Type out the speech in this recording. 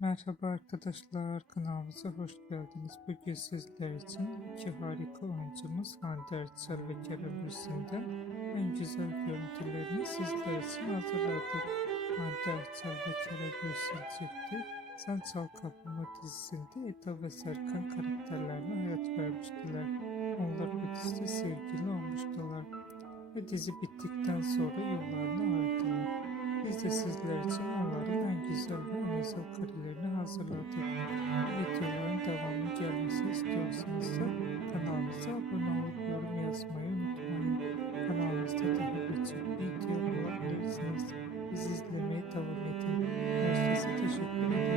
Merhaba arkadaşlar, kanalımıza hoş geldiniz. Bugün sizler için iki harika oyuncumuz Hande Erçel ve Kerem Bürsin'den en güzel görüntülerini sizler için hazırladık. Hande Erçel ve Kerem Bürsin çifti Sen Çal Kapımı dizisinde Eda ve Serkan karakterlerine hayat vermiştiler. Onlar bu dizide sevgili olmuştular ve dizi bittikten sonra yollarını ayırdılar. Biz de sizler için onların en güzel ve en özel karelerini hazırladık. Videoların devamı gelmesi istiyorsanız da kanalımıza abone olup yorum yazmayı unutmayın. Kanalımızda daha birçok video bulabilirsiniz. Bizi izlemeye devam edin. Herkese teşekkür ederim.